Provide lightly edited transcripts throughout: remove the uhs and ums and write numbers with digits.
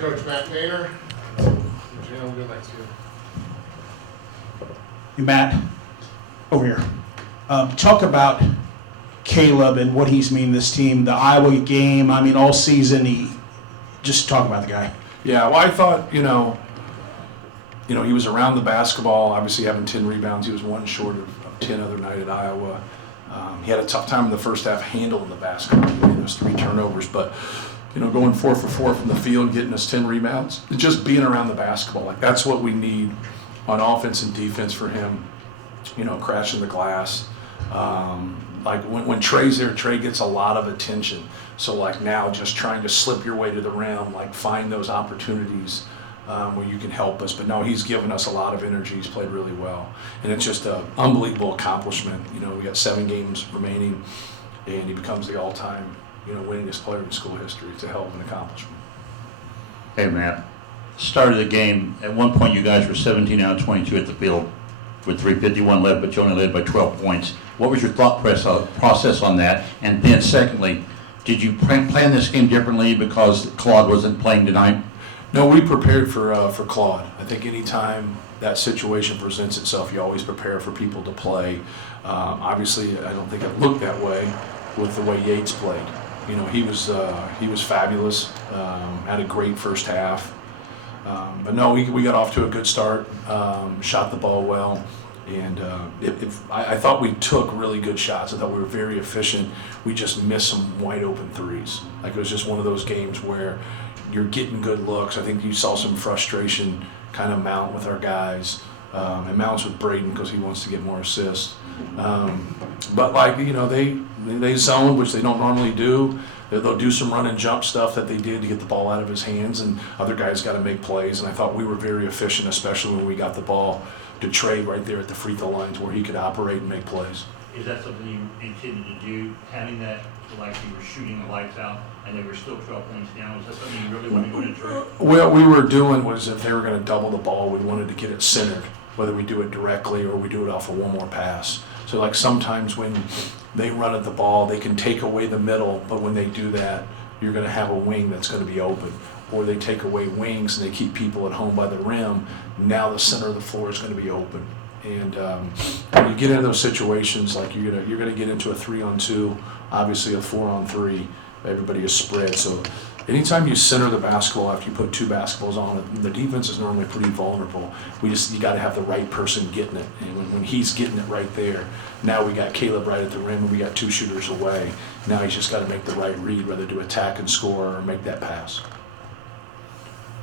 Coach Matt Nainer. Jane, we'll go back to you. Hey, Matt, over here. Talk about Caleb and what he's mean to this team. The Iowa game, I mean, all season, just talk about the guy. Yeah, well, I thought, you know, he was around the basketball, obviously having 10 rebounds. He was one short of 10 other night at Iowa. He had a tough time in the first half handling the basketball. He made those 3 turnovers, but, going 4 for 4 from the field, getting us 10 rebounds, just being around the basketball. Like, that's what we need on offense and defense for him, crashing the glass. Like, when Trey's there, Trey gets a lot of attention. So, like, now just trying to slip your way to the rim, like, find those opportunities where you can help us. But no, he's given us a lot of energy. He's played really well. And it's just an unbelievable accomplishment. We got 7 games remaining, and he becomes the all-time, winningest player in school history. It's a hell of an accomplishment. Hey, Matt. Start of the game, at one point you guys were 17 out of 22 at the field with 3:51 left, but you only led by 12 points. What was your thought process on that? And then secondly, did you plan this game differently because Claude wasn't playing tonight? No, we prepared for Claude. I think anytime that situation presents itself, you always prepare for people to play. Obviously, I don't think it looked that way with the way Yates played. He was fabulous. Had a great first half. But no, we got off to a good start. Shot the ball well. And I thought we took really good shots. I thought we were very efficient. We just missed some wide open threes. Like, it was just one of those games where you're getting good looks. I think you saw some frustration kind of mount with our guys. It mounts with Braden because he wants to get more assists. But they zone, which they don't normally do. They'll do some run and jump stuff that they did to get the ball out of his hands, and other guys got to make plays. And I thought we were very efficient, especially when we got the ball to Trey right there at the free throw lines where he could operate and make plays. Is that something you intended to do, having that, like you were shooting the lights out and they were still 12 points down? Was that something you really wanted to do in Trey? What we were doing was, if they were going to double the ball, we wanted to get it centered, whether we do it directly or we do it off of one more pass. So, like, sometimes when they run at the ball, they can take away the middle, but when they do that, you're going to have a wing that's going to be open. Or they take away wings and they keep people at home by the rim. Now the center of the floor is going to be open. And when you get into those situations, like, you're gonna get into a 3-on-2, obviously a 4-on-3. Everybody is spread. So anytime you center the basketball after you put 2 basketballs on it, the defense is normally pretty vulnerable. You got to have the right person getting it. And when he's getting it right there, now we got Caleb right at the rim and we got 2 shooters away. Now he's just got to make the right read, whether to attack and score or make that pass.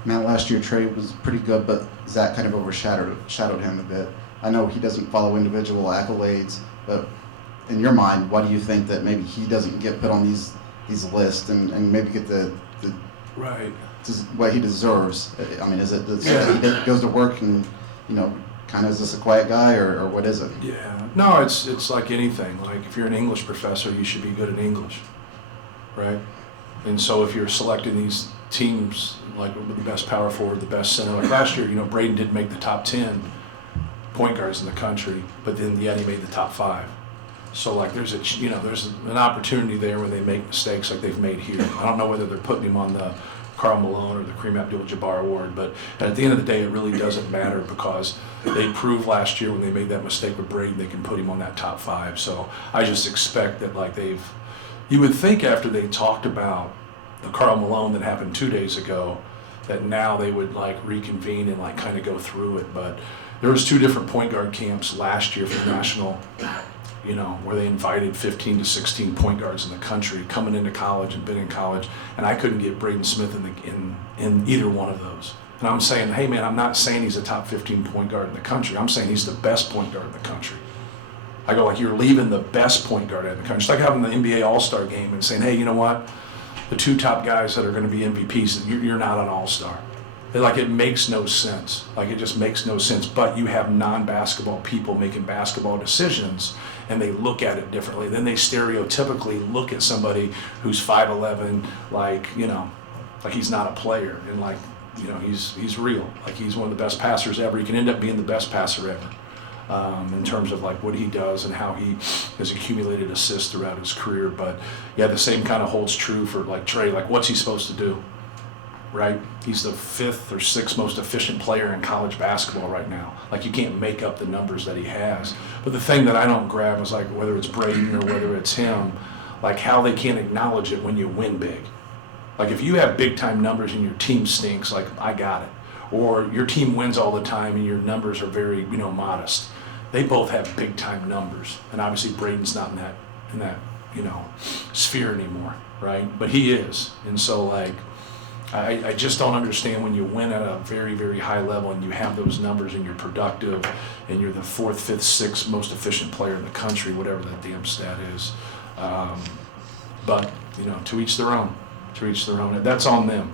Matt, last year Trey was pretty good, but Zach kind of overshadowed him a bit. I know he doesn't follow individual accolades, but in your mind, why do you think that maybe he doesn't get put on these lists and maybe get the right what he deserves? I mean, is it that he goes to work and kind of is this a quiet guy or what is it? Yeah, no, it's like anything. Like, if you're an English professor, you should be good at English, right? And so if you're selecting these teams, like the best power forward, the best center, like last year, Braden didn't make the top 10 point guards in the country, but then yet he made the top 5. So, like, there's an opportunity there when they make mistakes like they've made here. I don't know whether they're putting him on the Karl Malone or the Kareem Abdul-Jabbar award, but at the end of the day, it really doesn't matter because they proved last year when they made that mistake with Braden, they can put him on that top 5. So I just expect that, like, you would think after they talked about the Karl Malone that happened 2 days ago, that now they would, like, reconvene and, like, kind of go through it. But there was 2 different point guard camps last year for the national, where they invited 15 to 16 point guards in the country coming into college and been in college, and I couldn't get Braden Smith in either one of those. And I'm saying, hey man, I'm not saying he's a top 15 point guard in the country. I'm saying he's the best point guard in the country. I go, like, you're leaving the best point guard out of the country. It's like having the NBA All-Star game and saying, hey, you know what? The 2 top guys that are going to be MVPs, you're not an All-Star. It makes no sense. Like, it just makes no sense. But you have non-basketball people making basketball decisions, and they look at it differently. Then they stereotypically look at somebody who's 5'11", like he's not a player, and he's real. Like, he's one of the best passers ever. He can end up being the best passer ever. In terms of, like, what he does and how he has accumulated assists throughout his career. But yeah, the same kind of holds true for, like, Trey. Like, what's he supposed to do? right? He's the 5th or 6th most efficient player in college basketball right now. Like, you can't make up the numbers that he has. But the thing that I don't grab is, like, whether it's Braden or whether it's him, like, how they can't acknowledge it when you win big. Like, if you have big time numbers and your team stinks, like, I got it. Or your team wins all the time and your numbers are very, modest. They both have big time numbers. And obviously Braden's not in that, sphere anymore, right? But he is. And so, like, I just don't understand when you win at a very, very high level and you have those numbers and you're productive and you're the 4th, 5th, 6th most efficient player in the country, whatever that damn stat is. But, to each their own. To each their own. That's on them.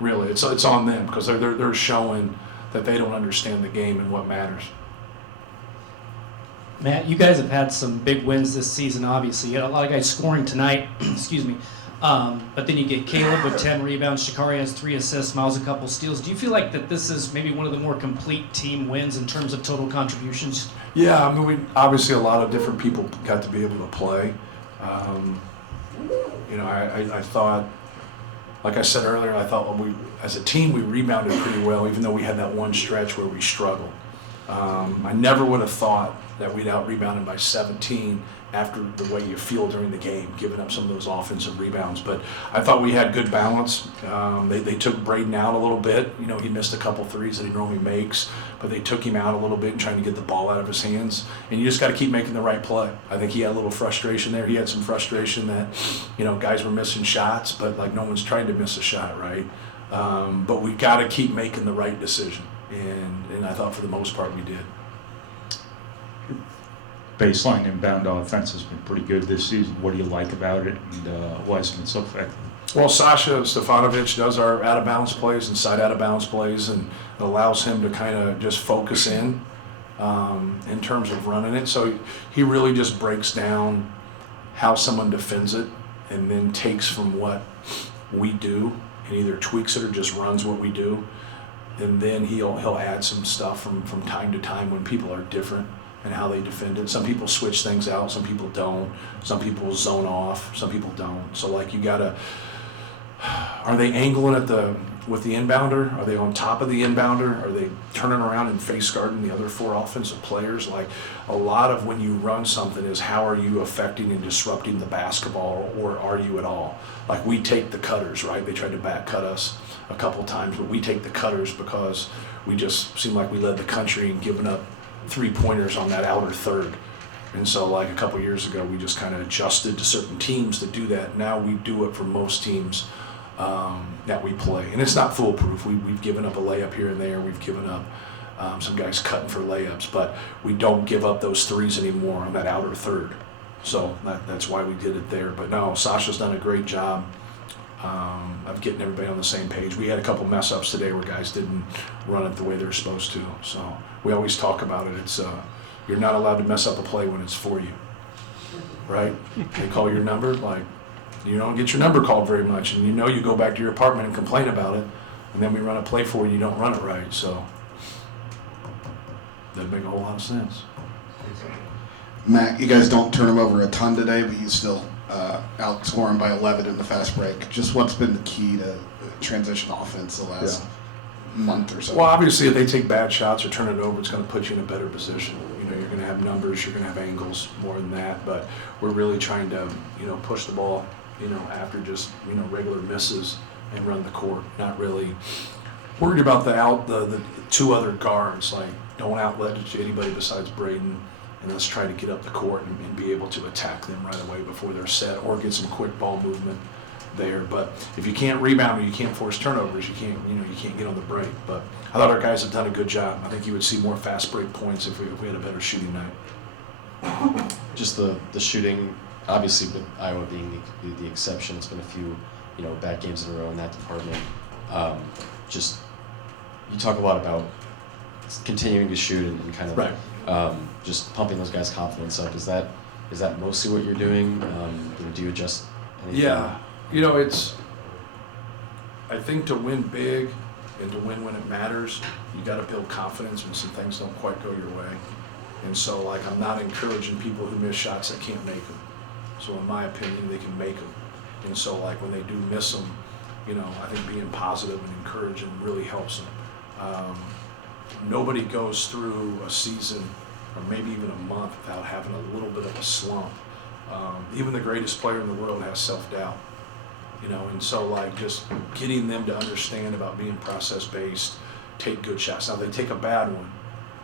Really, it's on them because they're showing that they don't understand the game and what matters. Matt, you guys have had some big wins this season, obviously. You had a lot of guys scoring tonight, excuse me. But then you get Caleb with 10 rebounds, Shakari has 3 assists, Miles a couple steals. Do you feel like that this is maybe one of the more complete team wins in terms of total contributions? Yeah, I mean, obviously a lot of different people got to be able to play. I thought, like I said earlier, I thought as a team we rebounded pretty well, even though we had that one stretch where we struggled. I never would have thought that we'd out-rebounded by 17 after the way you feel during the game, giving up some of those offensive rebounds. But I thought we had good balance. They took Braden out a little bit. He missed a couple threes that he normally makes, but they took him out a little bit and trying to get the ball out of his hands. And you just got to keep making the right play. I think he had a little frustration there. He had some frustration that, guys were missing shots, but like no one's trying to miss a shot, right? But we got to keep making the right decision. And I thought for the most part we did. Baseline inbound offense has been pretty good this season. What do you like about it, and why has it been so effective? Well, Sasha Stefanovic does our out-of-bounds plays and side out-of-bounds plays, and it allows him to kind of just focus in terms of running it. So he really just breaks down how someone defends it and then takes from what we do and either tweaks it or just runs what we do. And then he'll add some stuff from time to time when people are different and how they defend it. Some people switch things out, some people don't. Some people zone off, some people don't. So like are they angling with the inbounder? Are they on top of the inbounder? Are they turning around and face guarding the other 4 offensive players? Like a lot of when you run something is how are you affecting and disrupting the basketball, or are you at all? Like we take the cutters, right? They tried to back cut us a couple times, but we take the cutters because we just seem like we led the country in giving up 3-pointers on that outer third. And so like a couple years ago, we just kind of adjusted to certain teams to do that. Now we do it for most teams that we play. And it's not foolproof. We've given up a layup here and there. We've given up some guys cutting for layups, but we don't give up those threes anymore on that outer third. So that's why we did it there. But no, Sasha's done a great job of getting everybody on the same page. We had a couple mess ups today where guys didn't run it the way they're supposed to. So we always talk about it. It's you're not allowed to mess up a play when it's for you, right? They call your number, like you don't get your number called very much, and you go back to your apartment and complain about it, and then we run a play for you, you don't run it right. So that'd make a whole lot of sense. Matt, you guys don't turn him over a ton today, but you still outscore him by 11 in the fast break. Just what's been the key to transition offense the last month or so? Well, obviously, if they take bad shots or turn it over, it's going to put you in a better position. You're going to have numbers, you're going to have angles, more than that. But we're really trying to, push the ball, after just, regular misses and run the court. Not really worried about the 2 other guards. Like, don't outlet it to anybody besides Braden. And let's try to get up the court and be able to attack them right away before they're set, or get some quick ball movement there. But if you can't rebound or you can't force turnovers, you can't get on the break. But I thought our guys have done a good job. I think you would see more fast break points if we had a better shooting night. Just the shooting, obviously, with Iowa being the exception, it's been a few bad games in a row in that department. Just you talk a lot about continuing to shoot and kind of right. Just pumping those guys' confidence up. Is that mostly what you're doing? Do you adjust anything? Yeah, I think to win big and to win when it matters, you got to build confidence when some things don't quite go your way. And so, like, I'm not encouraging people who miss shots that can't make them. So in my opinion, they can make them. And so, like, when they do miss them, I think being positive and encouraging really helps them. Nobody goes through a season or maybe even a month without having a little bit of a slump. Even the greatest player in the world has self-doubt, and so like just getting them to understand about being process-based, take good shots. Now they take a bad one.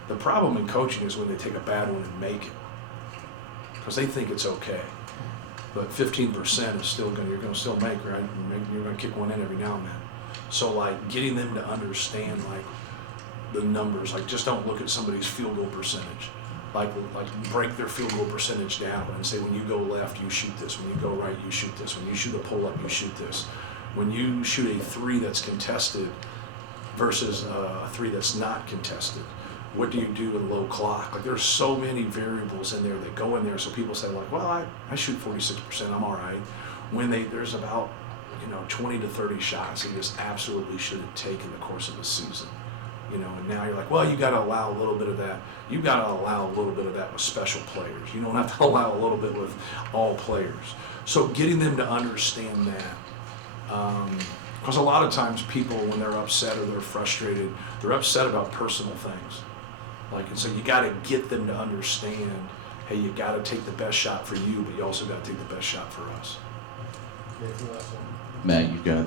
The problem in coaching is when they take a bad one and make it, because they think it's okay. But 15% is still you're going to still make, right? You're going to kick one in every now and then. So like getting them to understand like the numbers, like just don't look at somebody's field goal percentage. Like break their field goal percentage down and say when you go left, you shoot this. When you go right, you shoot this. When you shoot a pull-up, you shoot this. When you shoot a 3 that's contested versus a 3 that's not contested, what do you do in low clock? Like there's so many variables in there that go in there. So people say like, well, I shoot 46%, I'm all right. When there's about 20 to 30 shots they just absolutely shouldn't take in the course of a season. And now you're like, well, you got to allow a little bit of that. You got to allow a little bit of that with special players. You don't have to allow a little bit with all players. So getting them to understand that. Because a lot of times people, when they're upset or they're frustrated, they're upset about personal things. And so you got to get them to understand, hey, you got to take the best shot for you, but you also got to take the best shot for us. Matt, you've got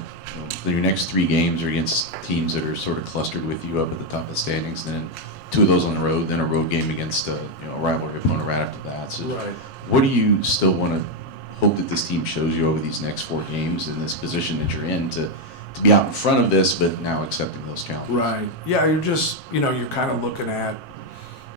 your next 3 games are against teams that are sort of clustered with you up at the top of the standings, and then 2 of those on the road, then a road game against a rivalry opponent right after that. So Right. what do you still want to hope that this team shows you over these next 4 games in this position that you're in to be out in front of this, but now accepting those challenges? Right. Yeah, you're just, you're kind of looking at